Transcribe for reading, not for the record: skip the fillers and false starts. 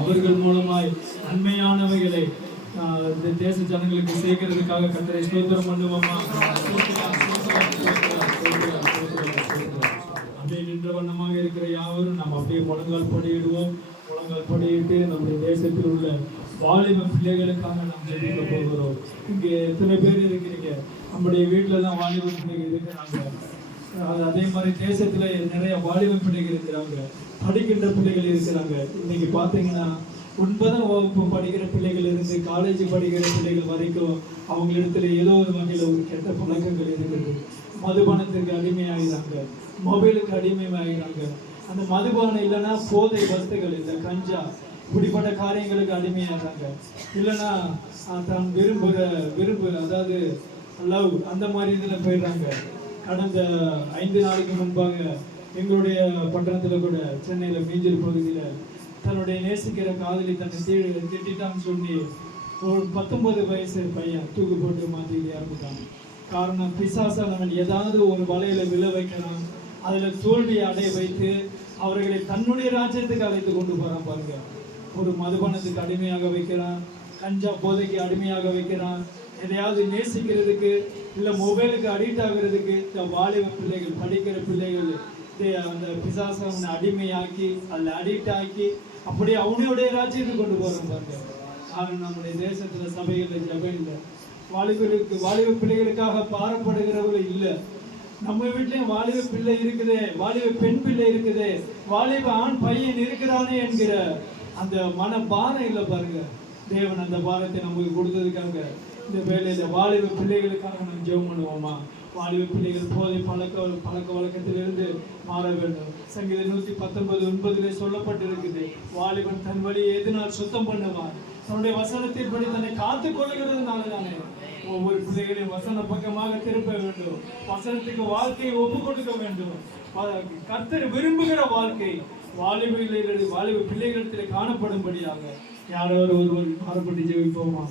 அவர்கள் மூலமாய் நன்மையானவைகளை இந்த தேச ஜனங்களுக்கு சேர்க்கிறதுக்காக கர்த்தரை ஸ்தோத்திரம் பண்ணுவோமா. அப்படியே நின்ற வண்ணமாக இருக்கிற யாவரும் நாம் அப்படியே முழங்கால் படியிடுவோம். முழங்கால் படியிட்டு நம்முடைய தேசத்தில் உள்ள வாலிப பிள்ளைகளுக்காக நாம் ஜெபிக்க போகிறோம். இங்கே எத்தனை பேர் இருக்கிறீங்க? நம்முடைய வீட்டில் தான் வாலிப பிள்ளைகள் இருக்கிறாங்க. அதே மாதிரி தேசத்துல நிறைய வாலிப பிள்ளைகள் இருக்கிறாங்க, படிக்கின்ற பிள்ளைகள் இருக்கிறாங்க. இன்னைக்கு பார்த்தீங்கன்னா 9ஆம் வகுப்பு படிக்கிற பிள்ளைகள் இருந்து காலேஜ் படிக்கிற பிள்ளைகள் வரைக்கும் அவங்களிடத்துல ஏதோ ஒரு வகையில் ஒரு கெட்ட பழக்கங்கள் இருக்குது. மதுபானத்துக்கு அடிமையாகிறாங்க, மொபைலுக்கு அடிமையாகிறாங்க. அந்த மதுபானம் இல்லைன்னா போதை வஸ்துகள், இந்த கஞ்சா இப்படிப்பட்ட காரியங்களுக்கு அடிமையாகிறாங்க. இல்லைன்னா தான் விரும்பு அதாவது லவ் அந்த மாதிரி இதில் போயிடுறாங்க. கடந்த 5 நாளைக்கு முன்பாக எங்களுடைய பட்டணத்தில் கூட சென்னையில் மீஞ்சல் பகுதியில் தன்னுடைய நேசிக்கிற காதலி தன்னை திட்டான்னு சொல்லி ஒரு 19 வயசு பையன் தூக்கு போட்டு மாற்றி இறந்துட்டான். காரணம், பிசாசானவன் ஏதாவது ஒரு வலையில விழ வைக்கிறான், அதில் தோல்வியை அடைய வைத்து அவர்களை தன்னுடைய ராஜ்யத்துக்கு அழைத்து கொண்டு போகிறான். பாருங்க, ஒரு மதுபானத்துக்கு அடிமையாக வைக்கிறான், கஞ்சா போதைக்கு அடிமையாக வைக்கிறான், எதையாவது நேசிக்கிறதுக்கு இல்லை மொபைலுக்கு அடிக்ட் ஆகிறதுக்கு இந்த வாலிப பிள்ளைகள் படிக்கிற பிள்ளைகள் அந்த பிசாசனை அடிமையாக்கி அதில் அடிக்ட் ஆக்கி அப்படியே அவனுடைய ராஜ்யத்துக்கு கொண்டு போகிறோம். பாருங்க, காரணம் நம்முடைய தேசத்தில் சபைகளில் ஜபம் இல்லை, வாலிப பிள்ளைகளுக்காக பாரப்படுகிறவர்கள் இல்லை. நம்ம வீட்லேயும் வாலிப பிள்ளை இருக்குதே, வாலிப பெண் பிள்ளை இருக்குதே, வாலிப ஆண் பையன் இருக்கிறானே என்கிற அந்த மன பாரம் இல்லை. பாருங்க, தேவன் அந்த பாரத்தை நமக்கு கொடுத்ததுக்காக இந்த வேலையில வாலிப பிள்ளைகளுக்காக நம்ம ஜெபம் பண்ணுவோமா. வாலிப பிள்ளைகள் போதை பழக்க வழக்கத்திலிருந்து மாற வேண்டும். சங்கீதம் 119:9 சொல்லப்பட்டிருக்குது, வாலிபன் தன் வழியை எதனால் சுத்தம் பண்ணுவான், தன்னுடைய வசனத்தின்படி தன்னை காத்துக் கொள்கிறதுனால தானே. ஒவ்வொரு பிள்ளைகளையும் வசன பக்கமாக திருப்ப வேண்டும், வசனத்துக்கு வாழ்க்கையை ஒப்பு கொடுக்க வேண்டும். கர்த்தர் விரும்புகிற வாழ்க்கை வாலிப பிள்ளைகளிடத்தில் காணப்படும்படியாக யாரோ ஒருவர் மாறப்பட்டு ஜெபிப்போமா.